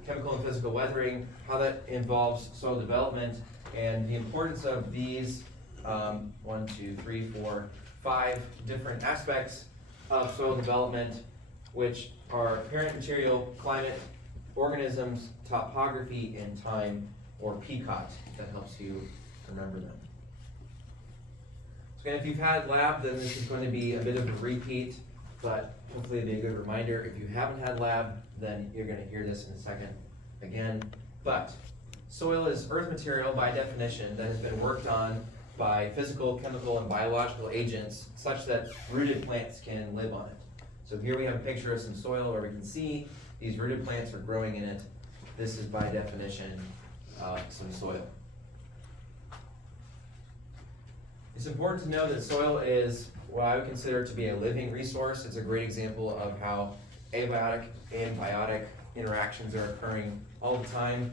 chemical and physical weathering, how that involves soil development, and the importance of these 1, 2, 3, 4, 5 different aspects of soil development, which are parent material, climate, organisms, topography, and time, or PCOT. That helps you remember them. So again, if you've had lab, then this is going to be a bit of a repeat, but hopefully it'll be a good reminder. If you haven't had lab, then you're going to hear this in a second again. But soil is earth material by definition that has been worked on by physical, chemical, and biological agents such that rooted plants can live on it. So here we have a picture of some soil where we can see these rooted plants are growing in it. This is by definition some soil. It's important to know that soil is what I would consider to be a living resource. It's a great example of how abiotic and biotic interactions are occurring all the time,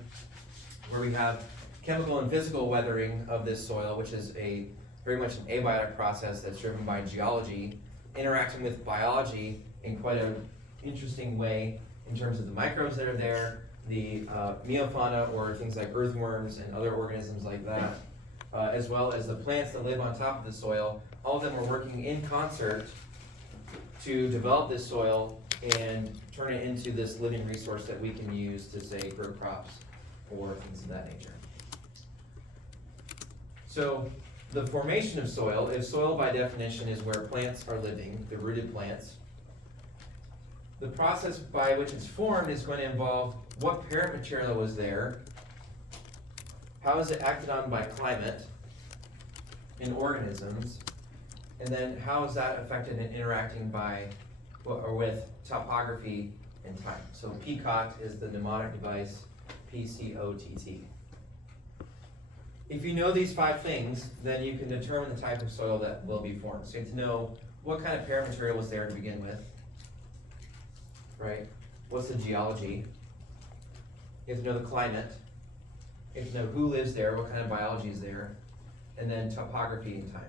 where we have chemical and physical weathering of this soil, which is a very much an abiotic process that's driven by geology, interacting with biology in quite an interesting way in terms of the microbes that are there, the meiofauna, or things like earthworms and other organisms like that, as well as the plants that live on top of the soil. All of them are working in concert to develop this soil and turn it into this living resource that we can use to, say, grow crops or things of that nature. So the formation of soil, if soil by definition is where plants are living, the rooted plants, the process by which it's formed is going to involve what parent material was there, how is it acted on by climate and organisms, and then how is that affected in interacting by or with topography and time. So PCOT is the mnemonic device, PCOTT. If you know these 5 things, then you can determine the type of soil that will be formed. So you have to know what kind of parent material was there to begin with, right? What's the geology? You have to know the climate. You have to know who lives there, what kind of biology is there, and then topography and time.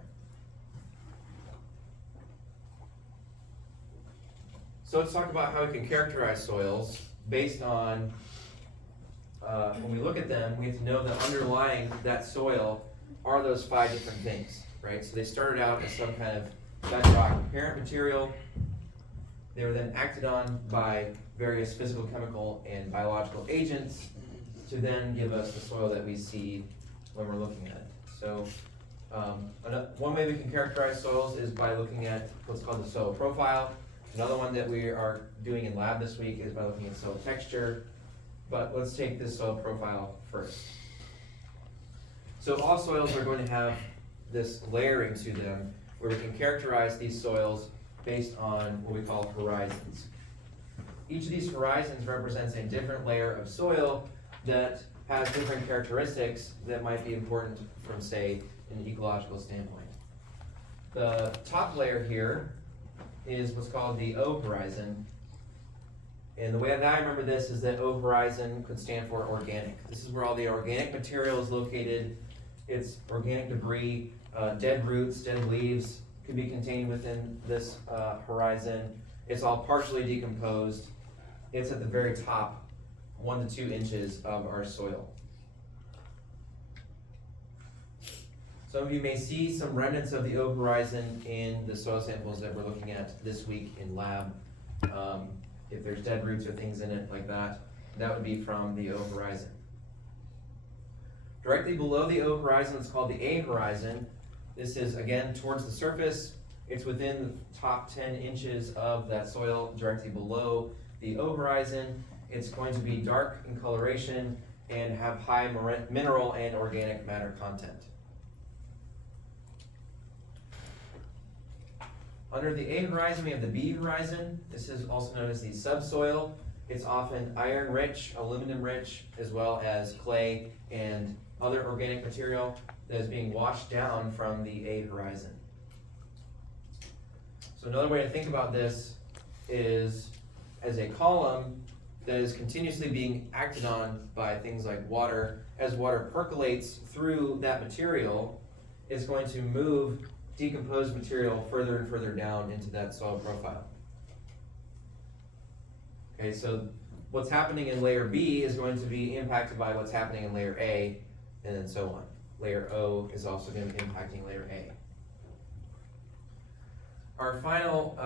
So let's talk about how we can characterize soils based on, when we look at them, we have to know that underlying that soil are those 5 different things, right? So they started out as some kind of bedrock parent material. They were then acted on by various physical, chemical, and biological agents to then give us the soil that we see when we're looking at it. So one way we can characterize soils is by looking at what's called the soil profile. Another one that we are doing in lab this week is by looking at soil texture. But let's take this soil profile first. So all soils are going to have this layering to them where we can characterize these soils based on what we call horizons. Each of these horizons represents a different layer of soil that has different characteristics that might be important from, say, an ecological standpoint. The top layer here is what's called the O horizon. And the way that I remember this is that O horizon could stand for organic. This is where all the organic material is located. It's organic debris, dead roots, dead leaves could be contained within this horizon. It's all partially decomposed. It's at the very top, 1 to 2 inches of our soil. Some of you may see some remnants of the O horizon in the soil samples that we're looking at this week in lab. If there's dead roots or things in it like that, that would be from the O horizon. Directly below the O horizon, it's called the A horizon. This is, again, towards the surface. It's within the top 10 inches of that soil directly below the O horizon. It's going to be dark in coloration and have high mineral and organic matter content. Under the A horizon, we have the B horizon. This is also known as the subsoil. It's often iron-rich, aluminum-rich, as well as clay and other organic material that is being washed down from the A horizon. So another way to think about this is as a column that is continuously being acted on by things like water. As water percolates through that material, it's going to move decomposed material further and further down into that soil profile. Okay, so what's happening in layer B is going to be impacted by what's happening in layer A, and then so on. Layer O is also going to be impacting layer A. Our final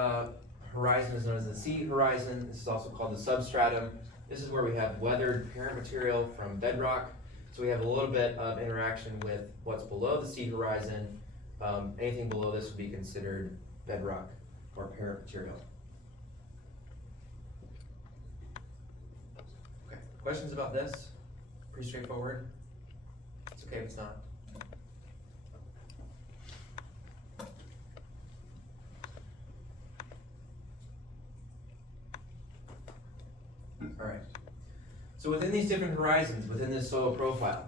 horizon is known as the sea horizon. This is also called the substratum. This is where we have weathered parent material from bedrock. So we have a little bit of interaction with what's below the sea horizon. Anything below this would be considered bedrock or parent material. Okay, questions about this? Pretty straightforward. It's okay if it's not. All right. So within these different horizons, within this soil profile,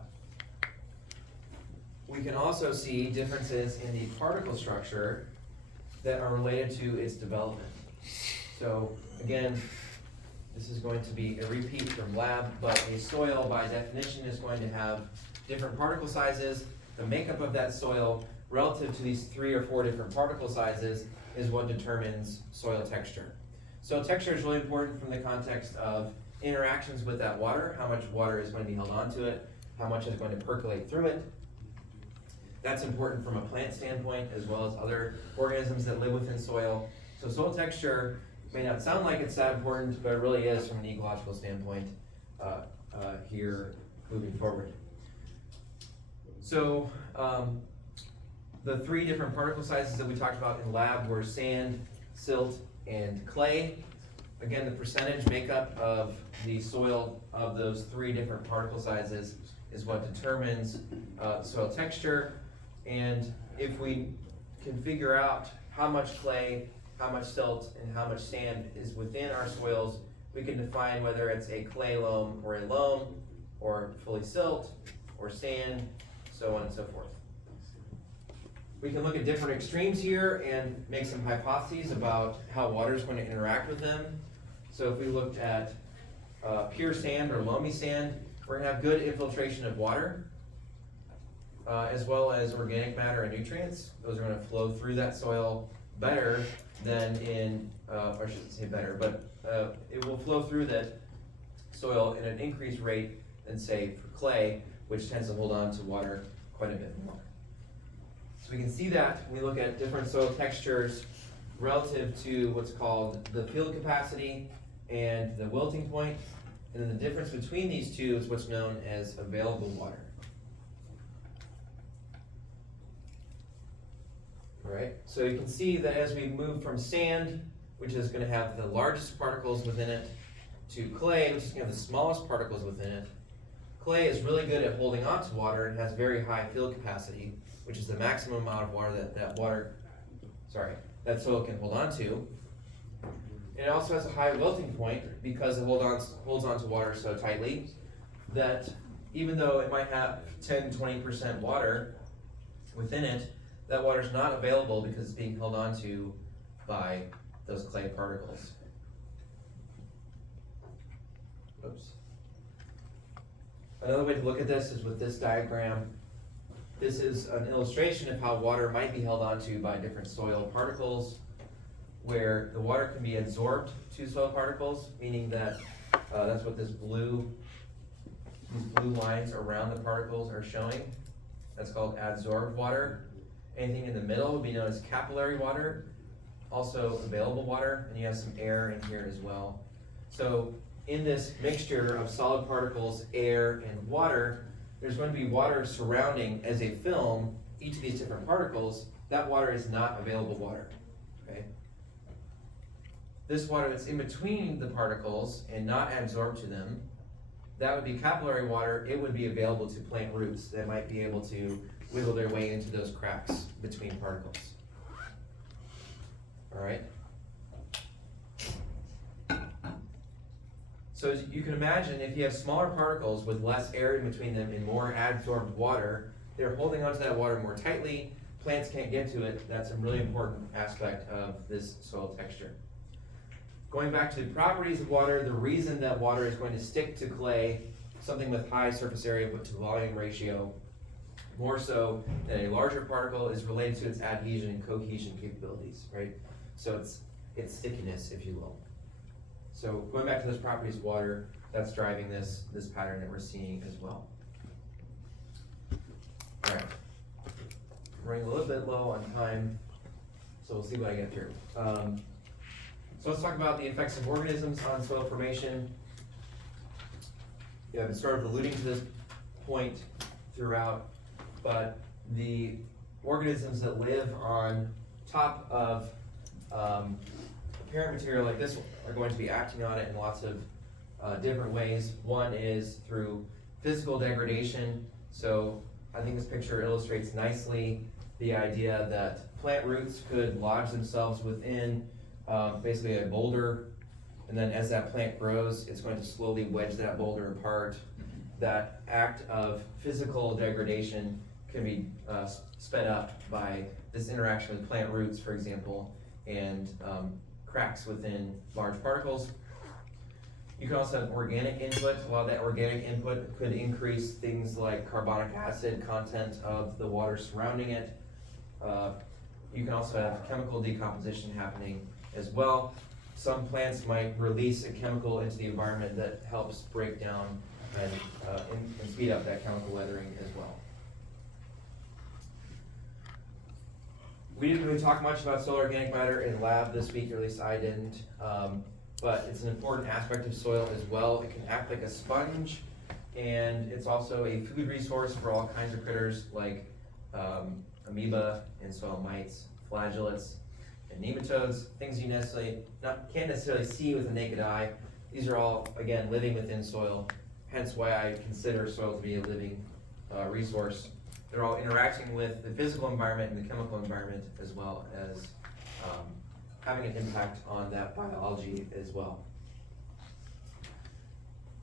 we can also see differences in the particle structure that are related to its development. So again, this is going to be a repeat from lab, but a soil by definition is going to have different particle sizes. The makeup of that soil relative to these 3 or 4 different particle sizes is what determines soil texture. Soil texture is really important from the context of interactions with that water, how much water is going to be held onto it, how much is going to percolate through it. That's important from a plant standpoint as well as other organisms that live within soil. So soil texture may not sound like it's that important, but it really is from an ecological standpoint here moving forward. So the 3 different particle sizes that we talked about in lab were sand, silt, and clay. Again, the percentage makeup of the soil of those 3 different particle sizes is what determines soil texture. And if we can figure out how much clay, how much silt, and how much sand is within our soils, we can define whether it's a clay loam or a loam, or fully silt, or sand, so on and so forth. We can look at different extremes here and make some hypotheses about how water is going to interact with them. So if we looked at pure sand or loamy sand, we're going to have good infiltration of water, as well as organic matter and nutrients. Those are going to flow through that soil better than in, or I shouldn't say better, but it will flow through that soil at an increased rate than, say, for clay, which tends to hold on to water quite a bit more. So we can see that when we look at different soil textures relative to what's called the field capacity and the wilting point, and then the difference between these two is what's known as available water. All right, so you can see that as we move from sand, which is going to have the largest particles within it, to clay, which is going to have the smallest particles within it. Clay is really good at holding on to water and has very high field capacity, which is the maximum amount of water that soil can hold on to. And it also has a high wilting point because it holds on to water so tightly that even though it might have 10-20% water within it, that water is not available because it's being held on to by those clay particles. Oops. Another way to look at this is with this diagram. This is an illustration of how water might be held onto by different soil particles, where the water can be absorbed to soil particles, meaning that that's what these blue lines around the particles are showing. That's called adsorbed water. Anything in the middle would be known as capillary water, also available water, and you have some air in here as well. So in this mixture of solid particles, air, and water, there's going to be water surrounding as a film each of these different particles. That water is not available water, okay? This water that's in between the particles and not adsorbed to them, that would be capillary water. It would be available to plant roots that might be able to wiggle their way into those cracks between particles. All right? So as you can imagine, if you have smaller particles with less air in between them and more adsorbed water, they're holding onto that water more tightly. Plants can't get to it. That's a really important aspect of this soil texture. Going back to the properties of water, the reason that water is going to stick to clay, something with high surface area to volume ratio, more so than a larger particle, is related to its adhesion and cohesion capabilities, right? So it's stickiness, if you will. So going back to those properties of water, that's driving this pattern that we're seeing as well. All right, running a little bit low on time, So we'll see what I get through. So let's talk about the effects of organisms on soil formation. Yeah, I've been sort of alluding to this point throughout, but the organisms that live on top of a parent material like this are going to be acting on it in lots of different ways. One is through physical degradation. So I think this picture illustrates nicely the idea that plant roots could lodge themselves within basically a boulder, and then as that plant grows, it's going to slowly wedge that boulder apart. That act of physical degradation can be sped up by this interaction with plant roots, for example, and cracks within large particles. You can also have organic input. A lot of that organic input could increase things like carbonic acid content of the water surrounding it. You can also have chemical decomposition happening as well. Some plants might release a chemical into the environment that helps break down and speed up that chemical weathering as well. We didn't really talk much about soil organic matter in lab this week, or at least I didn't, but it's an important aspect of soil as well. It can act like a sponge, and it's also a food resource for all kinds of critters like amoeba and soil mites, flagellates, and nematodes, things you can't necessarily see with the naked eye. These are all, again, living within soil, hence why I consider soil to be a living resource. They're all interacting with the physical environment and the chemical environment, as well as having an impact on that biology as well.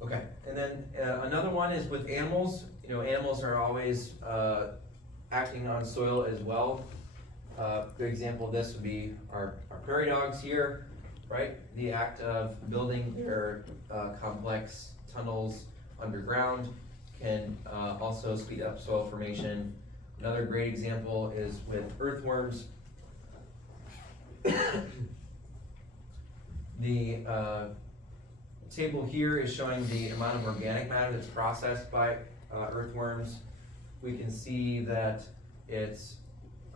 Okay, and then another one is with animals. You know, animals are always acting on soil as well. Good example of this would be our prairie dogs here, right? The act of building their complex tunnels underground can also speed up soil formation. Another great example is with earthworms. The table here is showing the amount of organic matter that's processed by earthworms. We can see that it's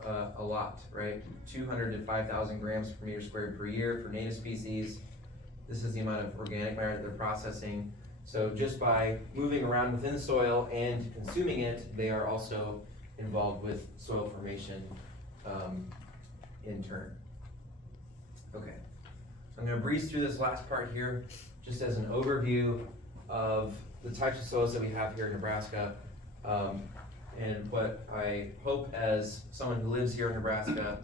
a lot, right? 200 to 5,000 grams per meter squared per year for native species. This is the amount of organic matter that they're processing. So just by moving around within the soil and consuming it, they are also involved with soil formation in turn. Okay, I'm going to breeze through this last part here just as an overview of the types of soils that we have here in Nebraska. And what I hope as someone who lives here in Nebraska,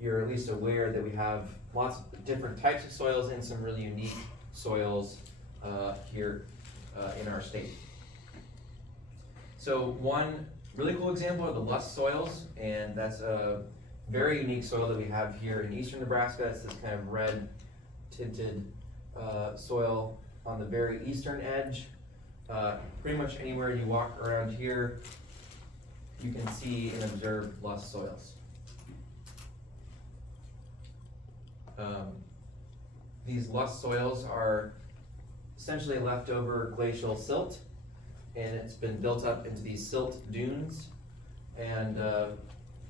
you're at least aware that we have lots of different types of soils and some really unique soils here in our state. So one really cool example are the lust soils, and that's a very unique soil that we have here in eastern Nebraska. It's this kind of red tinted soil on the very eastern edge. Pretty much anywhere you walk around here, you can see and observe lust soils. These lust soils are essentially leftover glacial silt, and it's been built up into these silt dunes. And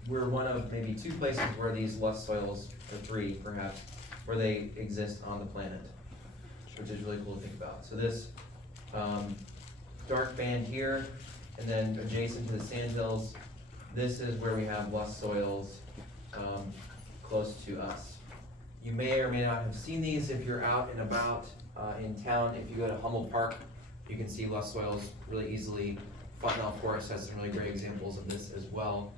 we're one of maybe two places where these lust soils, or three perhaps, where they exist on the planet, which is really cool to think about. So this dark band here, and then adjacent to the sandhills, this is where we have lust soils close to us. You may or may not have seen these if you're out and about in town. If you go to Hummel Park, you can see lust soils really easily. Fontenelle Forest has some really great examples of this as well.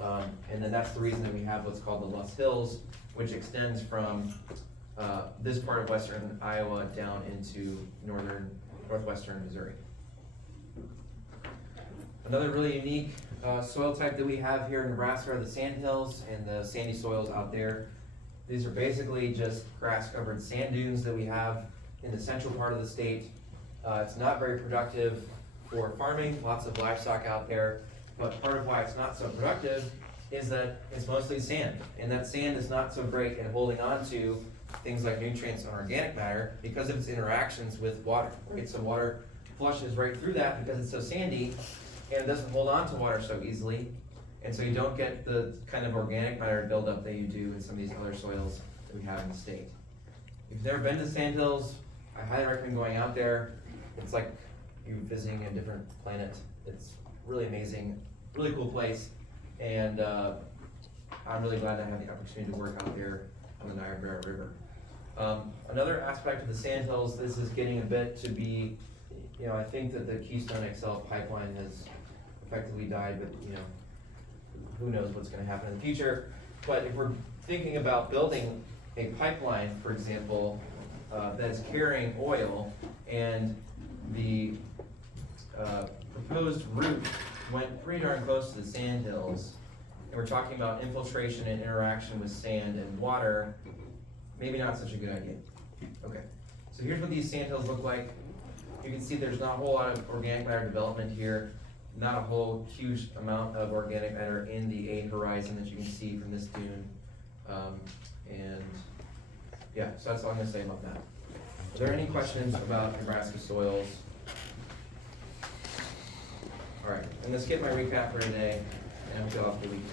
And then that's the reason that we have what's called the Lust Hills, which extends from this part of western Iowa down into northwestern Missouri. Another really unique soil type that we have here in Nebraska are the sandhills and the sandy soils out there. These are basically just grass-covered sand dunes that we have in the central part of the state. It's not very productive for farming, lots of livestock out there, but part of why it's not so productive is that it's mostly sand, and that sand is not so great at holding on to things like nutrients and organic matter because of its interactions with water, right? So water flushes right through that because it's so sandy, and it doesn't hold on to water so easily, And so you don't get the kind of organic matter buildup that you do in some of these other soils that we have in the state. If you've never been to Sandhills, I highly recommend going out there. It's like you visiting a different planet. It's really amazing, really cool place. And I'm really glad to have the opportunity to work out there on the Niagara River. Another aspect of the Sandhills, this is getting a bit to be, you know, I think that the Keystone XL pipeline has effectively died, but you know, who knows what's gonna happen in the future. But if we're thinking about building a pipeline, for example, that's carrying oil, and the proposed route went pretty darn close to the Sandhills, and we're talking about infiltration and interaction with sand and water, maybe not such a good idea. Okay, so here's what these sandhills look like. You can see there's not a whole lot of organic matter development here, not a whole huge amount of organic matter in the A horizon that you can see from this dune. And yeah, so that's all I'm gonna say about that. Are there any questions about Nebraska soils? All right, I'm gonna skip my recap for today, and we'll go off the weekend.